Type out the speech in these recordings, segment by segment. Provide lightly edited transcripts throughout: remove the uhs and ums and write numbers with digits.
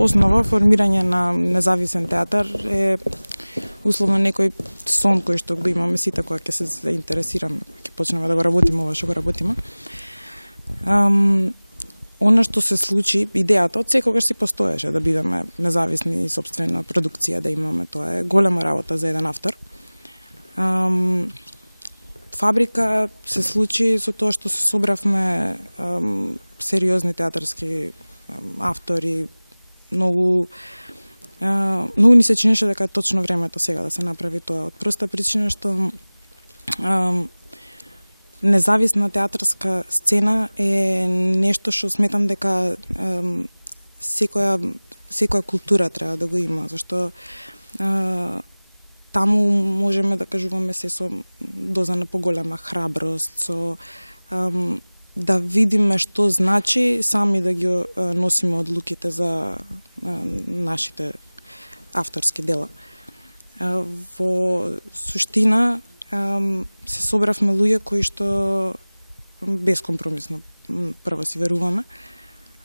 основа формирање на независен театар е условно некој сон кој што го имаме сите кога ќе се заинтересираме, ќе почнеме да го работиме ова што го работиме. Она што се случи, идејата од секогаш си постоеше да бидеме независни и сопствена продукција, да имаме, тоа е голема работа за еден автор. Фабрика се случи со тоа што се собравме сериозни театарски автори, многу ни се чинеше дека е точно времето сега да се направи тоа, од проста причина што независна театарска сцена е нешто што сметам дека секоја култура треба да го има, зашто таму можеме да кажуваме се со доза на поголема храброст, со да видиме што значи сами да ги носиме одлуките за нашите авторски дела. Во суштина се собравме луѓе кои што безкомпромисно прво си веруваме,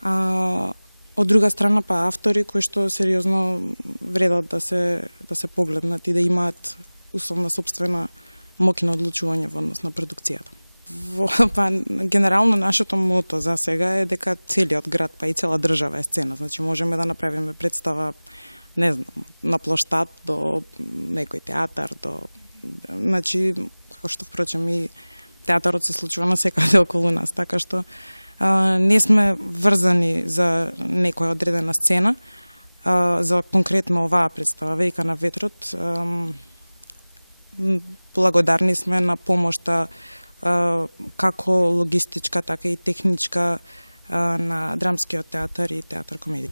а од друга страна па автори кои што сериозно вредат да се погледнат и да имаат условна сопствена моќ на одлучување во однос на продукцијата. Генерално нашето мото за сега е дека целиот град па и цела држава е сцена, значи можеме да направиме представа, не знам, на плоштад до некој театар, значи, како што впрочем и театарот се случува на секаде околу нас, така што не сме врзани за некоја одредена сцена, за конкретно оваа представа Вејка на ветрот. Благодарни сме на помошта како логистичка, така и техничка на Драмскиот театар и Театар Комедија.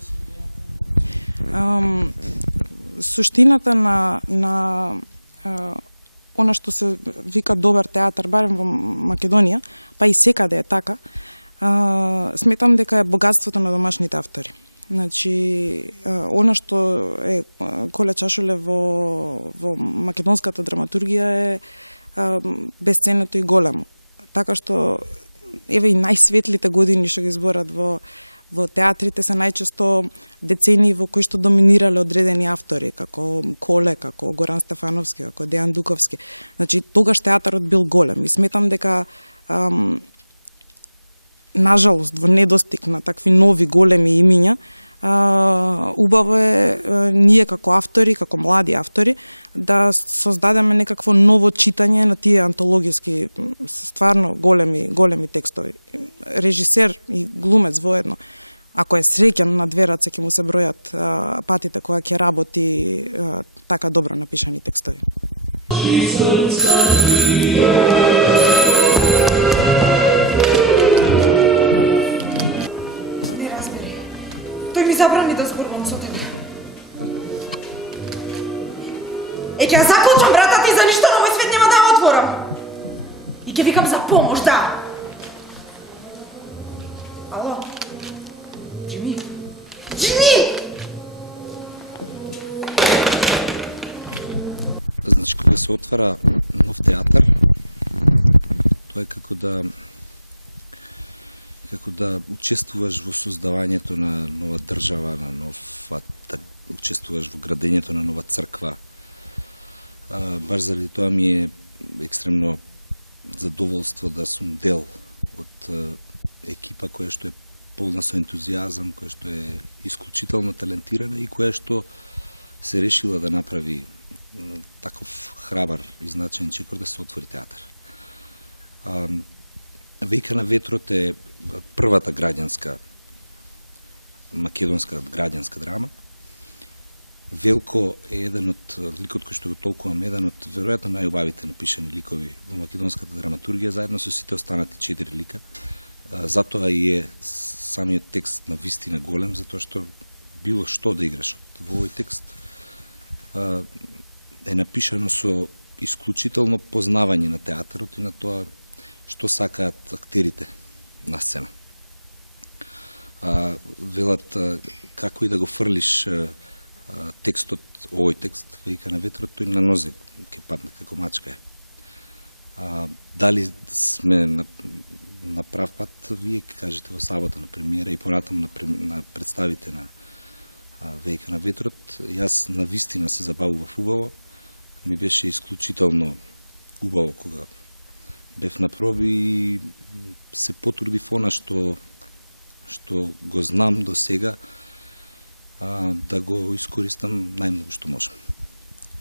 Суштината на она што се вика добар театар, барем во Македонија, па и секаде е така, сметам дека е богатството на домашните автори. Значи, она што е Коле Чашуле во македонската драматургија е бесценето и големо. Така што, еве и најсветлите години што ги зборат во театрите се најчесто децении во кои што доминирале одредени автори, како Коле, како Горан Стефановски, како Дејан Дуковски. Значи, тогаш театарот бил голем и сметам дека нажалост во недостиг на такви нови големи имиња, убаво е ние како автори, како млади автори, да создадеме некакво ново читање на тие антологиски, стварно големи текстови. Режисер и глумец воедно, ако е среќен на две раце, ќе му се бројат патите кога ќе работи така добро напишани текстови. Ми забрани да зборувам со тебе. Ќе ја заклучам вратата и за ништо на овој свет нема да ја отворам. И ќе викам за помош, да. Ало? Джими? Джими! Значи, кога се отвара нов театар, тоа е како да учествуваш во создавањето на нова држава, учествуваш во градењето на нова црква. Баш заради тоа ми е екстремно задоволство да сум дел од екипа која што е полна со ентузијазам, која што е исклучително талентирана и која што се решила да направи таков храбар и значаен чекор да се отвори театар. Вејка на ветрот е првата македонска граѓанска драма. Велко е еден од ликот кој што го толкувам, еден од веројатно најубавите напишани ликови во македонската драматургија, заедно со сите останати 4 лика. Затоа и е самиот текст на вистина голем, затоа што било што да играш во овој текст е напишано со исклучително познавање на театарот и на тоа што сакаат актерите на сцена. Велат како и да го фрлиш текстот, овој текст, Вејка на ветрот, тој на нозе ќе падне како мачка е. Дали сме на прав пат, вие ќе кажете во сабота на премиера и понатаму на представите на Вејка на ветрот. Јас на вистина се забавував убаво. Ми беше исклучително убаво кога бев на проби и се потрудив она што го знам до сега, да го искористам најмногу што можам.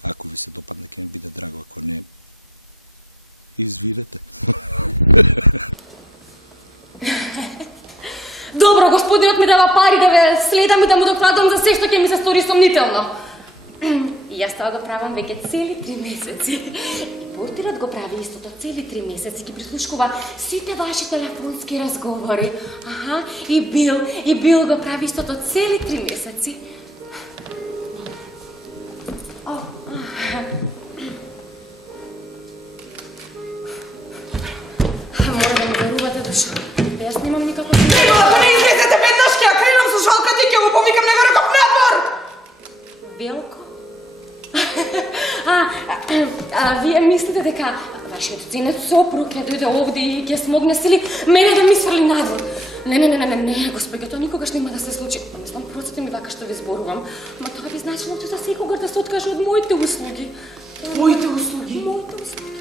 Ако ви се допадне, ќе ми биде драго, ако не, извинете. Добро, господинот ми дава пари да ве следам и да му докладам за се што ќе ми се стори сомнително. И јас тоа го правам веќе цели 3 месеци. И портирот го прави истото цели 3 месеци. Ги прислушкува сите ваши телефонски разговори. Аха, и Бил го прави истото цели 3 месеци. Мора да ми верувате, душа. Јас немам никаков... Ако не излезете веднашки, ја кренам со шалката и ќе го повикам на Верков напор! Велко? Вие мислите дека вашиот ценет сопруг ќе дојде овде и ќе смогне сили мене да ми сврли надвор? Не, господи, тоа никогаш нема да се случи. Мислам, проците ми вака што ви зборувам, ма тоа би значило за секогаш да се откаже од моите услуги. Моите услуги? Моите услуги.